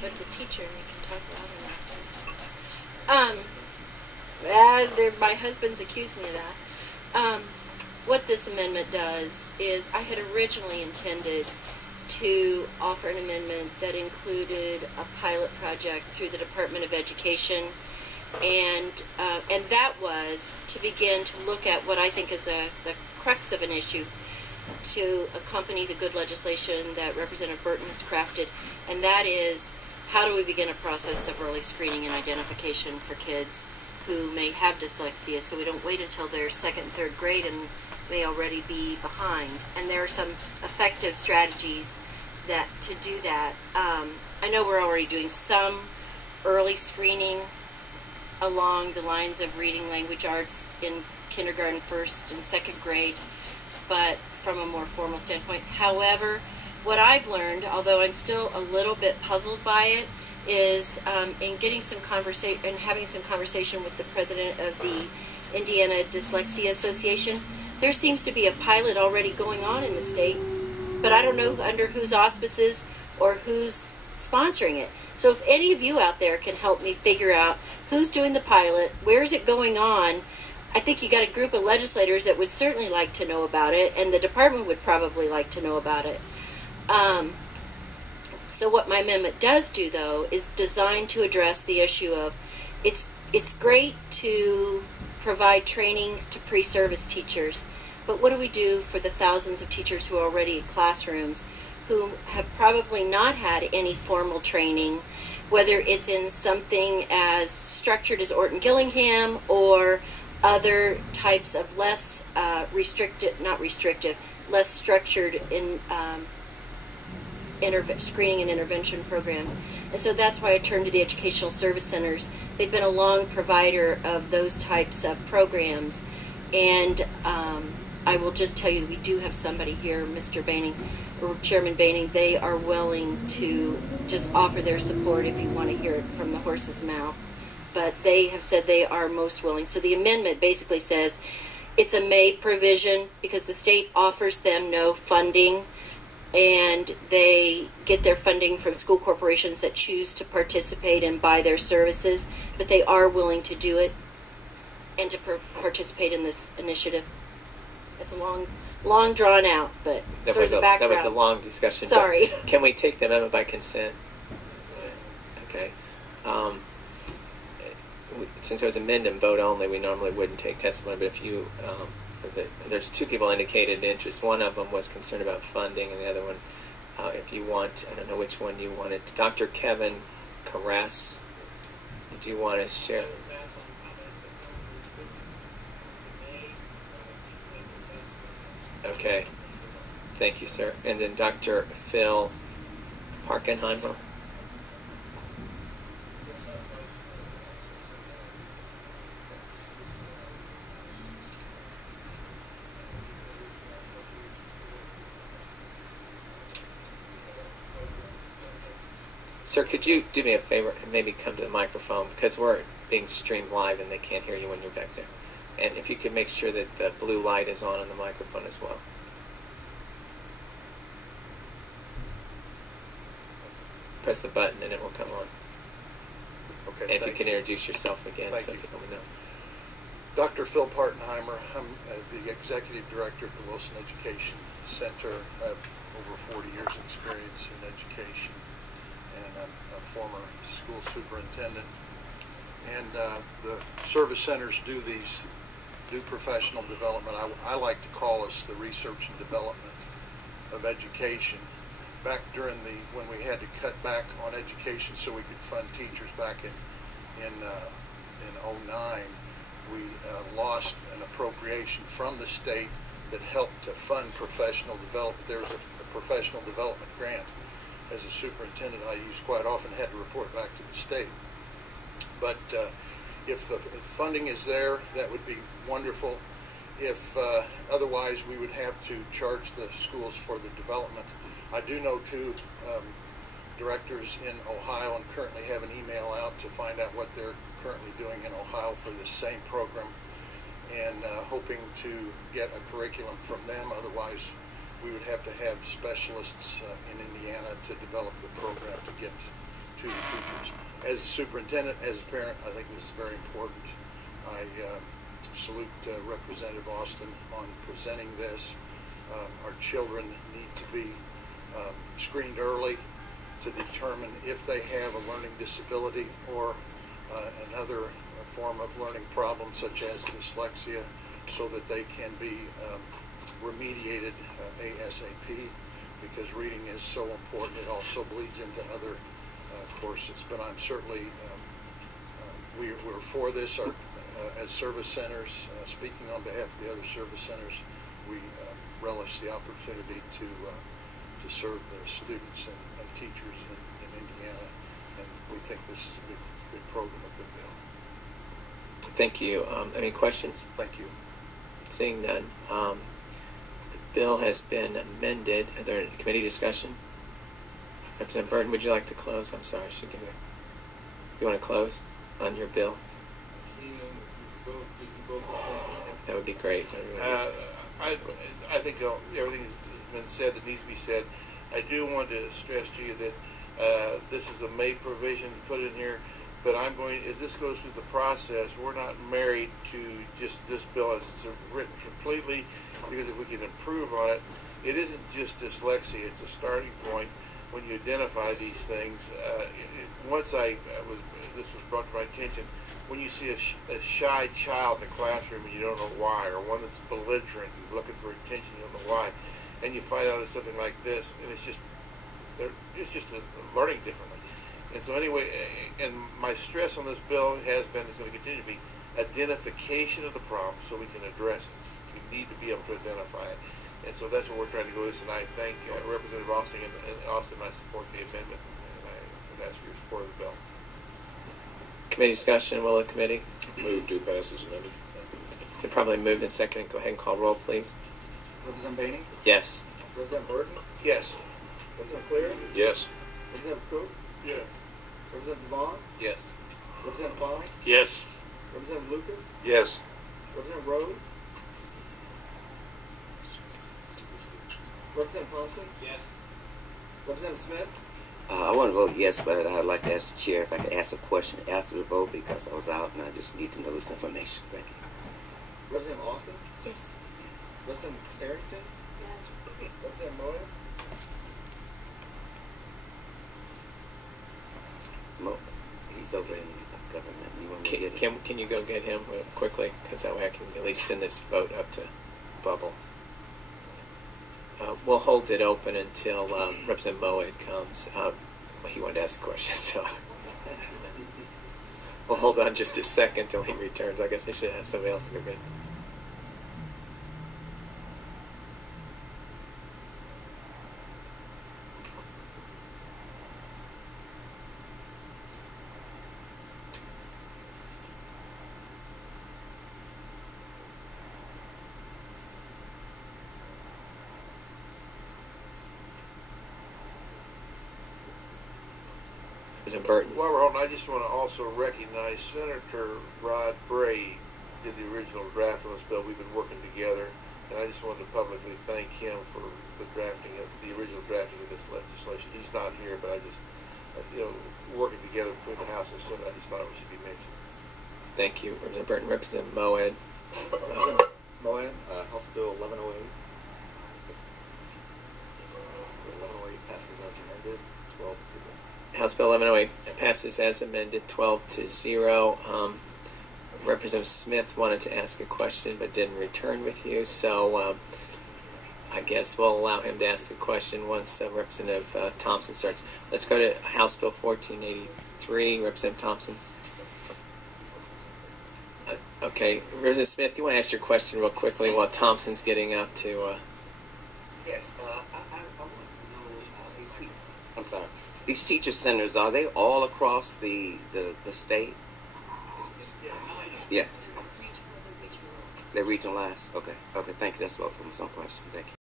But the teacher, you can talk loud enough. My husband's accused me of that. What this amendment does is, I had originally intended to offer an amendment that included a pilot project through the Department of Education, and that was to begin to look at what I think is the crux of an issue to accompany the good legislation that Representative Burton has crafted, and that is, how do we begin a process of early screening and identification for kids who may have dyslexia, so we don't wait until they're second and third grade and may already be behind. And there are some effective strategies that to do that. I know we're already doing some early screening along the lines of reading language arts in kindergarten, first and second grade, but from a more formal standpoint. However, what I've learned, although I'm still a little bit puzzled by it, is in getting some conversation and having some conversation with the president of the Indiana Dyslexia Association, there seems to be a pilot already going on in the state, but I don't know under whose auspices or who's sponsoring it. So if any of you out there can help me figure out who's doing the pilot, where's it going on, I think you got a group of legislators that would certainly like to know about it, and the department would probably like to know about it. So what my amendment does do, though, is designed to address the issue of it's great to provide training to pre-service teachers, but what do we do for the thousands of teachers who are already in classrooms who have probably not had any formal training, whether it's in something as structured as Orton Gillingham or other types of less less structured in screening and intervention programs. And so that's why I turned to the educational service centers. They've been a long provider of those types of programs. And I will just tell you, we do have somebody here, Mr. Baining, or Chairman Baining. They are willing to just offer their support if you want to hear it from the horse's mouth. But they have said they are most willing. So the amendment basically says it's a may provision because the state offers them no funding, and they get their funding from school corporations that choose to participate and buy their services, but they are willing to do it and to participate in this initiative. It's a long drawn out, but sort of the background. That was a long discussion. Sorry. Can we take the amendment by consent? Okay. Since it was amend and vote only, we normally wouldn't take testimony, but if you... there's two people indicated interest. One of them was concerned about funding, and the other one, if you want, I don't know which one you wanted. Dr. Kevin Caress, did you want to share? Okay. Thank you, sir. And then Dr. Phil Parkenheimer. Sir, could you do me a favor and maybe come to the microphone, because we're being streamed live and they can't hear you when you're back there. And if you could make sure that the blue light is on the microphone as well. Press the button and it will come on. Okay. And if you can introduce yourself again so people know. Dr. Phil Partenheimer. I'm the Executive Director at the Wilson Education Center. I have over 40 years experience in education, and I'm a former school superintendent. And the service centers do professional development. I like to call us the research and development of education. Back during when we had to cut back on education so we could fund teachers back in 2009, we lost an appropriation from the state that helped to fund professional development. There was a professional development grant. As a superintendent, I used quite often, had to report back to the state. But if the funding is there, that would be wonderful. If otherwise, we would have to charge the schools for the development. I do know two directors in Ohio and currently have an email out to find out what they're currently doing in Ohio for this same program, and hoping to get a curriculum from them. Otherwise, we would have to have specialists in Indiana to develop the program to get to the teachers. As a superintendent, as a parent, I think this is very important. I salute Representative Austin on presenting this. Our children need to be screened early to determine if they have a learning disability or another form of learning problem such as dyslexia, so that they can be remediated ASAP, because reading is so important. It also bleeds into other courses. But I'm certainly, we're for this. As service centers, speaking on behalf of the other service centers, we relish the opportunity to serve the students and teachers in Indiana, and we think this is a good program, a good bill. Thank you. Any questions? Thank you. Seeing none. The bill has been amended. Are there any committee discussion? Representative Burton, would you like to close? I'm sorry, I should give you. You want to close on your bill? That would be great. I think everything's been said that needs to be said. I do want to stress to you that this is a made provision to put in here, but as this goes through the process, we're not married to just this bill as it's written completely, because if we can improve on it, it isn't just dyslexia, it's a starting point when you identify these things. This was brought to my attention, when you see a shy child in a classroom and you don't know why, or one that's belligerent and looking for attention, you don't know why, and you find out it's something like this, and it's just learning differently. And so anyway, and my stress on this bill is going to continue to be identification of the problem so we can address it. We need to be able to identify it. And so that's what we're trying to do with this, and I thank Representative Austin, and I support the amendment, and I would ask your support of the bill. Committee discussion. Will the committee? Move to pass as amended. It's been probably moved and seconded. Go ahead and call roll, please. Representative Boehning? Yes. Representative Burton? Yes. Representative Cleary? Yes. Representative Cook? Yes. Representative Vaughn? Yes. Representative Foley? Yes. Representative Lucas? Yes. Representative Rhodes? Representative Thompson? Yes. Representative Smith? I want to vote yes, but I'd like to ask the chair if I could ask a question after the vote, because I was out and I just need to know this information. Thank you. Representative Austin? Yes. Representative Arrington? Yes. Representative Moyer? He's over in government. You want me to get him? Can you go get him quickly? Because that way I can at least send this vote up to Bubble. We'll hold it open until Representative Moed comes. He wanted to ask a question, so we'll hold on just a second till he returns. I guess I should ask somebody else to come in. Burton. While we're holding, I just want to also recognize Senator Rod Bray did the original draft on this bill. We've been working together, and I just wanted to publicly thank him for the original drafting of this legislation. He's not here, but I just, working together between the House and Senate, I just thought it should be mentioned. Thank you, Representative Burton. Representative Moed. Moyen, House Bill 1108. 1108 passes as amended, 12-0. House Bill 1108 passes as amended, 12-0. Representative Smith wanted to ask a question but didn't return with you, so I guess we'll allow him to ask a question once Representative Thompson starts. Let's go to House Bill 1483. Representative Thompson. Okay, Representative Smith, do you want to ask your question real quickly while Thompson's getting up to... Yes. I want to know, I'm sorry. These teacher centers, are they all across the state? Yes. They're regionalized? Okay. Okay, thank you. That's what was my question. Thank you.